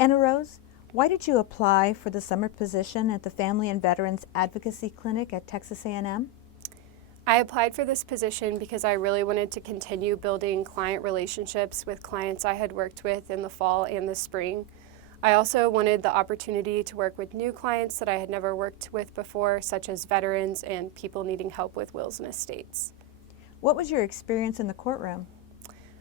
Anna Rose, why did you apply for the summer position at the Family and Veterans Advocacy Clinic at Texas A&M? I applied for this position because I really wanted to continue building client relationships with clients I had worked with in the fall and the spring. I also wanted the opportunity to work with new clients that I had never worked with before, such as veterans and people needing help with wills and estates. What was your experience in the courtroom?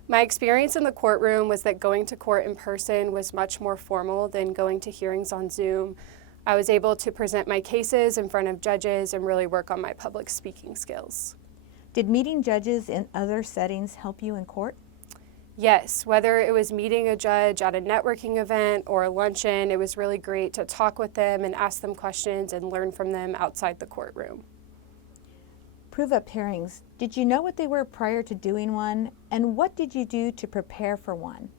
My experience in the courtroom was that going to court in person was much more formal than going to hearings on Zoom. I was able to present my cases in front of judges and really work on my public speaking skills. Did meeting judges in other settings help you in court? Yes, whether it was meeting a judge at a networking event or a luncheon, it was really great to talk with them and ask them questions and learn from them outside the courtroom. Prove-up hearings. Did you know what they were prior to doing one? And what did you do to prepare for one?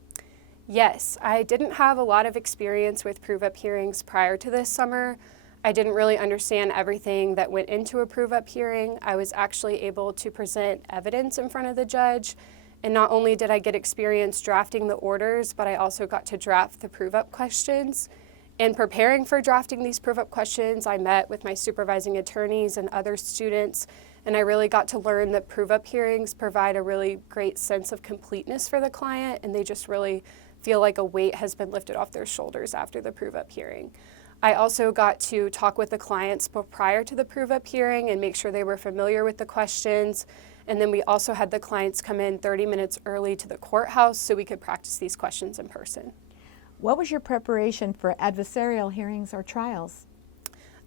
Yes, I didn't have a lot of experience with prove-up hearings prior to this summer. I didn't really understand everything that went into a prove-up hearing. I was actually able to present evidence in front of the judge. And not only did I get experience drafting the orders, but I also got to draft the prove-up questions. In preparing for drafting these prove-up questions, I met with my supervising attorneys and other students, and I really got to learn that prove-up hearings provide a really great sense of completeness for the client, and they just really feel like a weight has been lifted off their shoulders after the prove-up hearing. I also got to talk with the clients prior to the prove-up hearing and make sure they were familiar with the questions. And then we also had the clients come in 30 minutes early to the courthouse so we could practice these questions in person. What was your preparation for adversarial hearings or trials?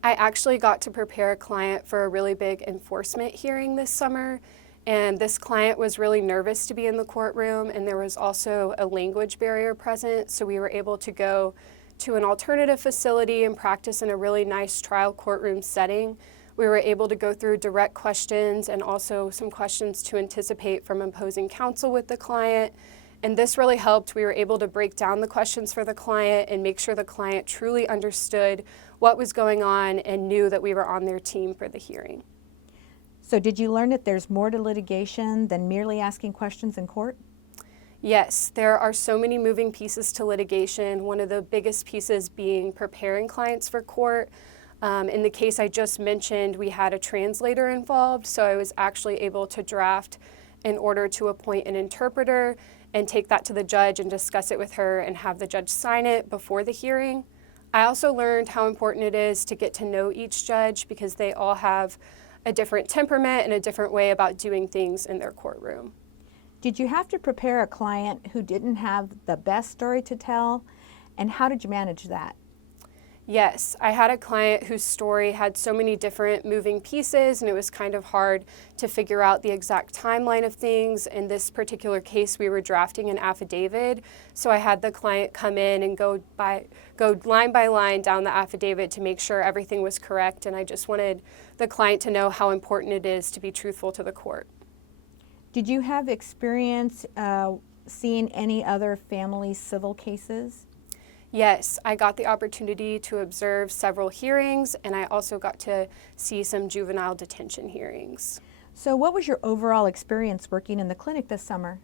I actually got to prepare a client for a really big enforcement hearing this summer, and this client was really nervous to be in the courtroom, and there was also a language barrier present, so we were able to go to an alternative facility and practice in a really nice trial courtroom setting. We were able to go through direct questions and also some questions to anticipate from opposing counsel with the client. And this really helped. We were able to break down the questions for the client and make sure the client truly understood what was going on and knew that we were on their team for the hearing. So did you learn that there's more to litigation than merely asking questions in court? Yes, there are so many moving pieces to litigation, one of the biggest pieces being preparing clients for court. In the case I just mentioned, we had a translator involved, so I was actually able to draft an order to appoint an interpreter and take that to the judge and discuss it with her and have the judge sign it before the hearing. I also learned how important it is to get to know each judge because they all have a different temperament and a different way about doing things in their courtroom. Did you have to prepare a client who didn't have the best story to tell? And how did you manage that? Yes, I had a client whose story had so many different moving pieces, and it was kind of hard to figure out the exact timeline of things. In this particular case, we were drafting an affidavit, so I had the client come in and go line by line down the affidavit to make sure everything was correct, and I just wanted the client to know how important it is to be truthful to the court. Did you have experience seeing any other family civil cases? Yes, I got the opportunity to observe several hearings, and I also got to see some juvenile detention hearings. So what was your overall experience working in the clinic this summer?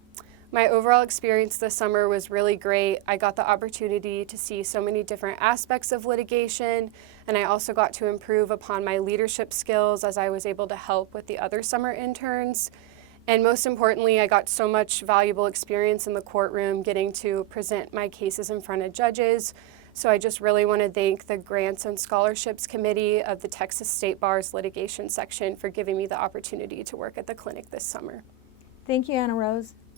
My overall experience this summer was really great. I got the opportunity to see so many different aspects of litigation, and I also got to improve upon my leadership skills as I was able to help with the other summer interns. And most importantly, I got so much valuable experience in the courtroom getting to present my cases in front of judges. So I just really want to thank the Grants and Scholarships Committee of the Texas State Bar's litigation section for giving me the opportunity to work at the clinic this summer. Thank you, Anna Rose.